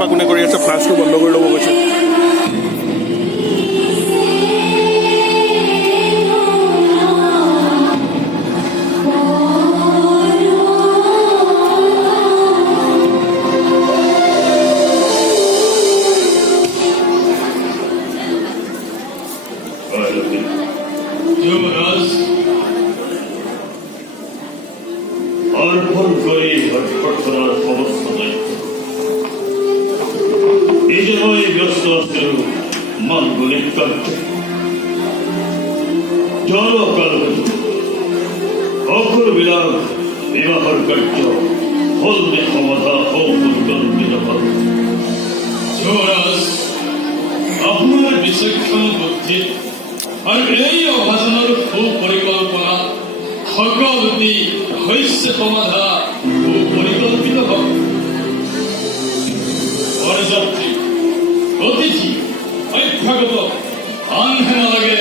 হেল্প কোনে কৰি আছে ফ্লাছটো বন্ধ কৰি ল'ব কৈছে অর্পণ করে ঘটনার সমস্ত দায়িত্ব এই জন্যই ব্যস্ত আছে মাঙ্গলিক কার্য জলকাল অক্ষর বিলাপ বিবাহর কার্য হলদে ক্ষমতা ও পরিকল্পিত যুবরাজ আপনার বিচক্ষণ বুদ্ধি আর এই অভাজনের সুপরিকল্পনা খগবতী শস্য সমাধা সুপরিকল্পিত হোক পরযাত্রী অতিথি অভ্যাগত আনহে নালাগে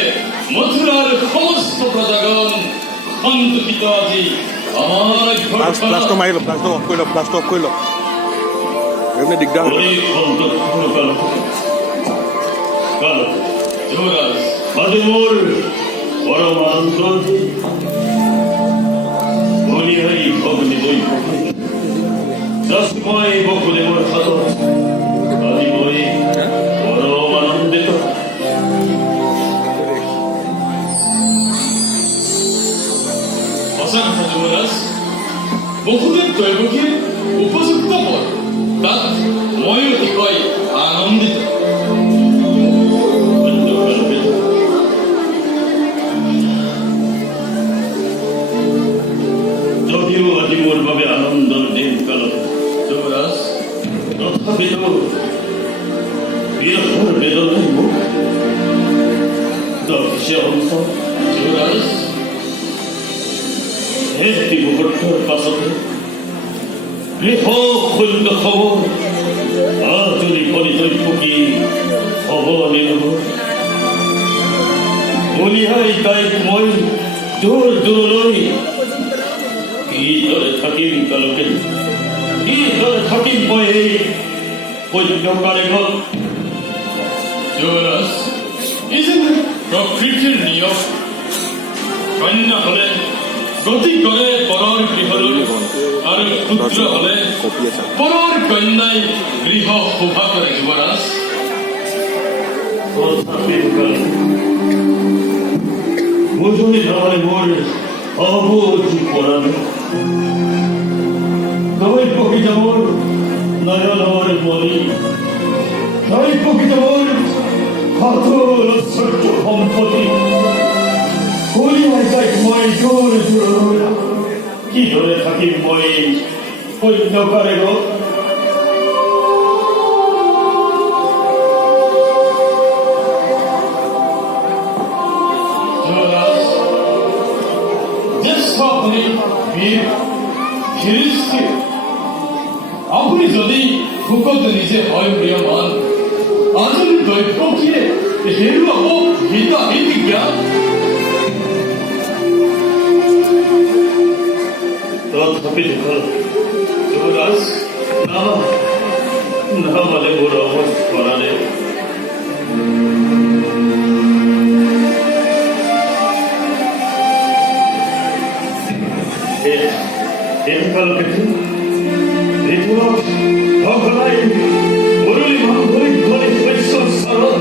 মথুরার সমস্ত প্রজাগণ সন্তুষ্ট আজি আমার ফ্লাছটো মাৰি লওক ফ্লাছটো অফ কৰি লওক এমনি দিগদাৰ হ'ব যুবৰাজ আজি মোৰ পৰম আনন্দ বলিহাৰী ভগ্নী দৈ দশময় বকুলে মোৰ হাতত আজি মই পৰম আনন্দিত সঁচা কথা যুবৰাজ বহুদেৰ দৈবকীৰ উপযুক্ত পদ তাত মই অতিশয় আনন্দিত যদিও আজি মোৰ বাবে আনন্দৰ দিন কাল যুবৰাজ তথাপিতো বিৰহৰ বেদনাই মোক দক্ষিণে অংশ যুবৰাজ একটি মুহূৰ্তৰ পাছতে গৃহ শূন্য খবৰ আজৰি পৰিচয় পকি হ'ব নিলব বলিহাই তাইক মই দূৰ দূৰলৈ কিদৰে থাকিম কালকে কিদৰে থাকিম মই এই সৈন্যকাৰে ঘৰ যুবরাজ এই যে প্রকৃতির নিয়ম কন্যা হলে গতি করে পরর গৃহলৈ আর পুত্র হলে পরর কন্যাই গৃহ শোভা করে যুবরাজ বুঝুনি ধরে মোর অবধি পড়ানো নয় পক্ষী যেমন নয়নর বলি নয় পক্ষী যেমন কত ঐশ্বর্য সম্পত্তি কলি তাইক মই জোর জোর কি ধরে থাকিম মই সৈন্যকাৰে গত যুবৰাজ জ্যেষ্ঠ আপুনি বীৰ ফিৰিস্তি আপনি যদি ভোকত নিজে হয় প্ৰিয়মান আজল দৈবকীয়ে হেৰুৱাব হিতাহিতি জ্ঞান তথাপি যুবরাজ না না মানে মোর অবস্থানে একাল কিছু ঋতুরাজ ভগলাই মুরলী মাঙ্গলিক ধ্বনি শস্য সরল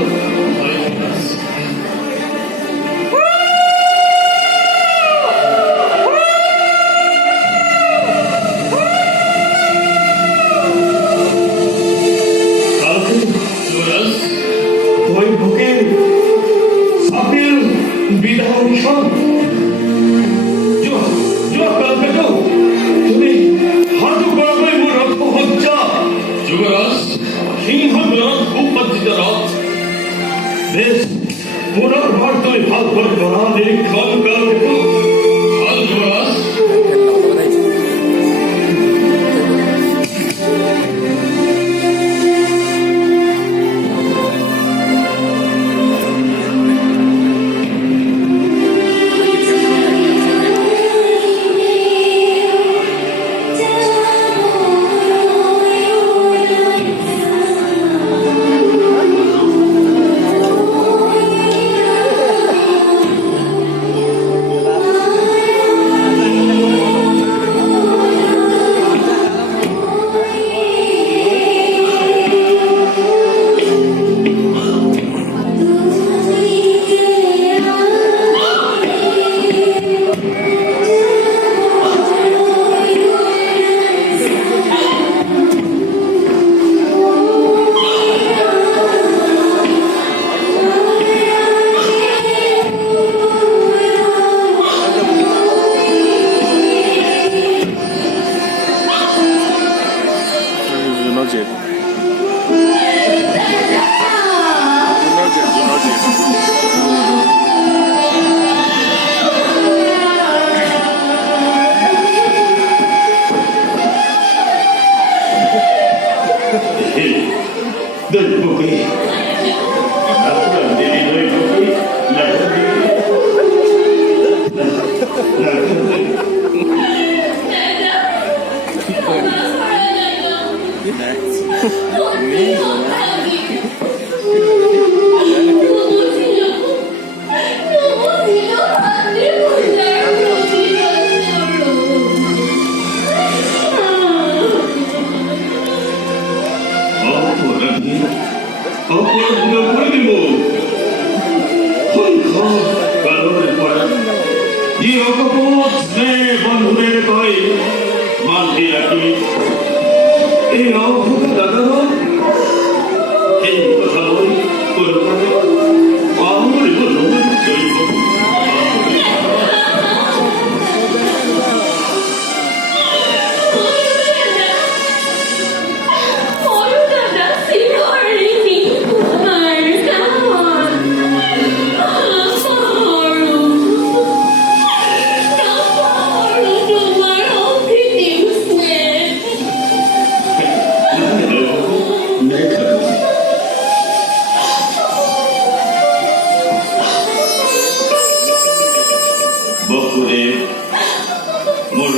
যুবরাজ এই অভূত দাদানো এই কথা নয় কোরবানে আমার বলো জৈব বকুরে মোর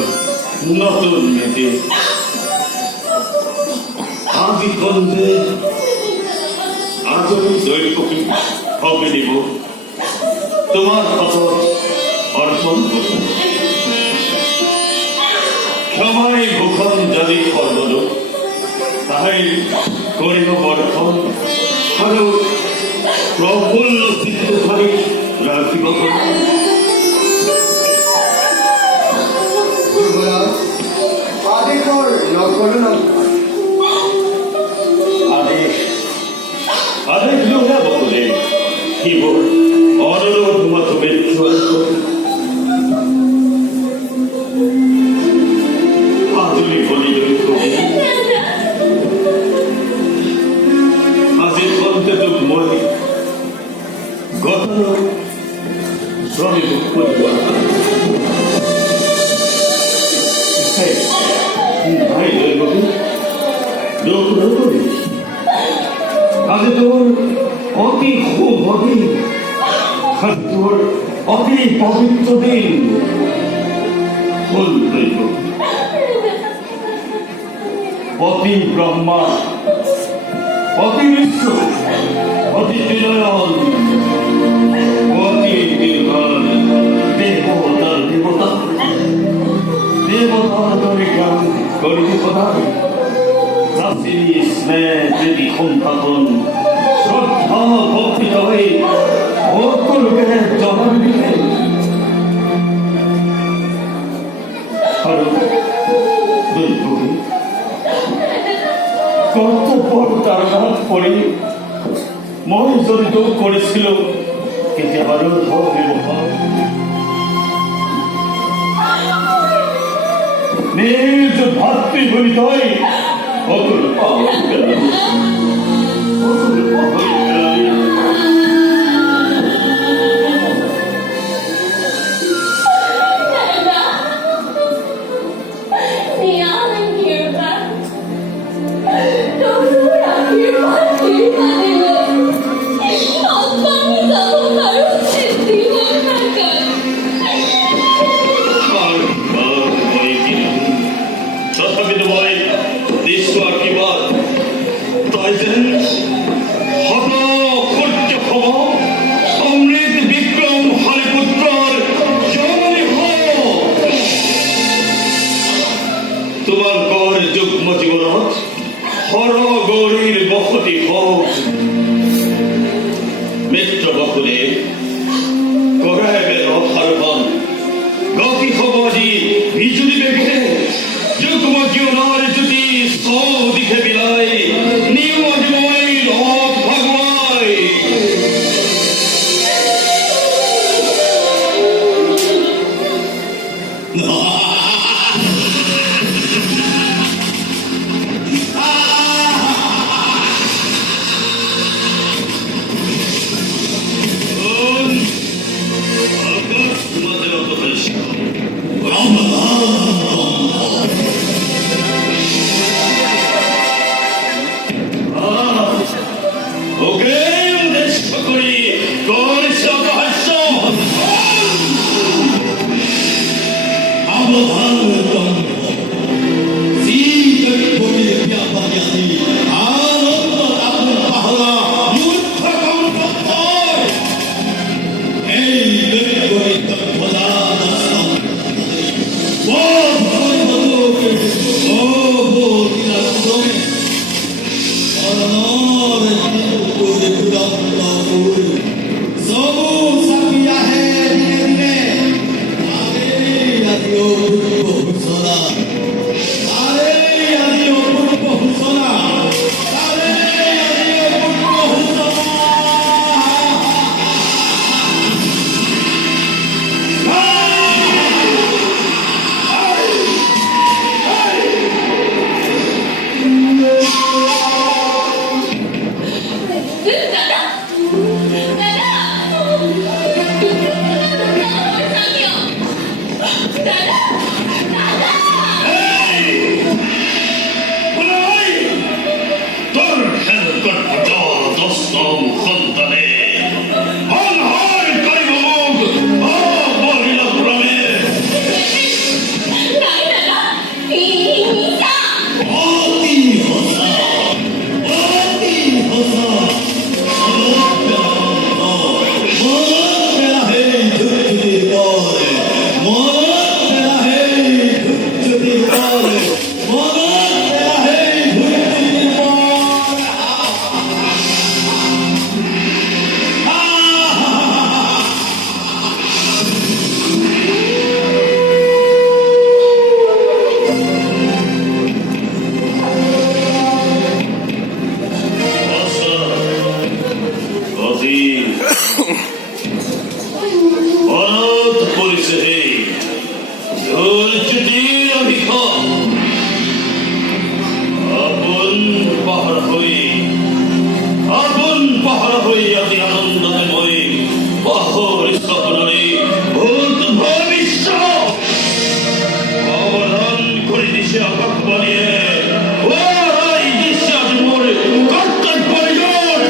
নতুন মেয়েকে আমি বন্ধে আজও দৈবকী হবে দিব তোমার কথা অর্পণ করব সবাই ভূষণ যদি করল তাহাই করিব বর্ষণ আরো প্রফুল্ল চিত্তধারী রাখিব আদেশ লোহা বলে কি বল অনুরোধ মতো আদুলি বলি আজি বলতে তো মই গঠন শ্রমিক পরিবার ভাই আজ তোর অতি শুভ দিন তোর অতি পবিত্র দিন অতি ব্রহ্মা অতি বিশ্ব অতি বিনয়ন অতি দীর্ঘন দেবতার দেবতা দেবতার জ্ঞান করিতে প্রধান চাষিনী স্নেহ যদি সন্তাপন শ্রদ্ধা ভক্তি হয়ে ভক্ত লোকের জবান দিলেন আর কর্তব্য তারা পড়ে মন জড়িত করেছিল কিন্তু আরো ব্যবহার নিজ ভাতৃভূমিতই অকুল পাওয়া গেল অকুল পাওয়া গেল তোমার কর যুগ্ম জীবনত হর গৌরীর বসতি হোক মিত্র বকুলে করাইবে রথারোহণ গতি হব আজি বিজুলি বেগে যুগ্ম জীবনের জ্যোতি সৌদিকে বিলাই নিয়ম জীবন রথ ভগবাই Oh পাহারা হয়ে আছি আনন্দতে মই পাহর স্বপ্নরে ভূত ভবিষ্য অবদান করে দিছে আকাশ বানিয়ে ওই বিশ্বাস মোরে কর্তব্য পরিজন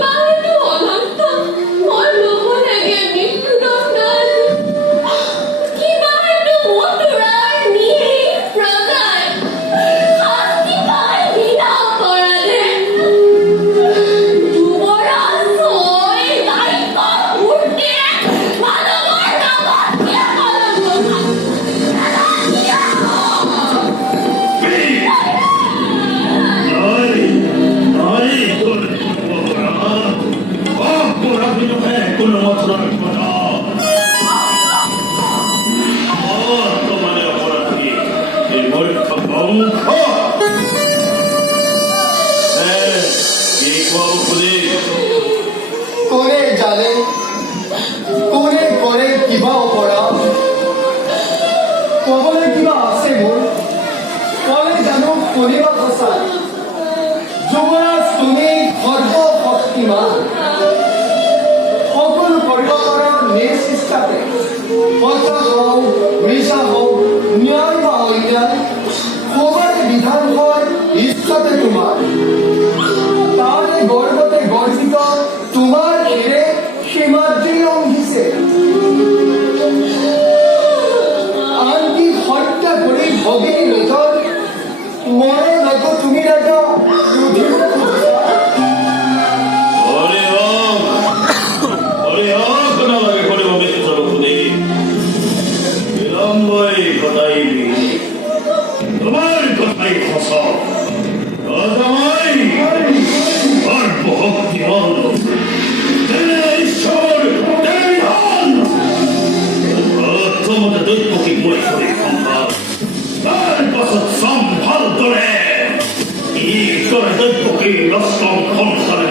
Mano! ধ্বংস কি খোয়াবো খুলি কোনে জানে কোনে কৰে কিবা অপৰাধ ক'বলৈ কিবা আছে মোৰ ক'লে জানো শুনিব সঁচা যুৱৰাজ তুমি সৰ্বশক্তিমান সকলো কৰিব পৰা নিজ ইচ্ছাতে সঁচা হওক মিছা হওক ন্যায় বা অন্যায় সবাই বিধান হয় ইচ্ছাতে তোমাৰ তাৰে গৰ্বতে গৰ্বিত তোমাৰ এৰে সীমাদ্ৰী অংঘিছে আনকি হত্যা কৰি ভগিনী নিজৰ মৰণতো তুমি ৰাজা ৰুধিব খুজিছা অরে হোক না লাগে করে মিথ্যে চলো খুলি বিলম্বই কথাইবি তোমার কথাই ফসল রাজামাই সর্বশক্তিমান তেনে ঈশ্বর তেনে বিধান তোমাদের দৈত্যকে মই করে সম্ভার তার পাছত সম্ভাল করে ই করে দৈত্যকে রস্তম সংসারে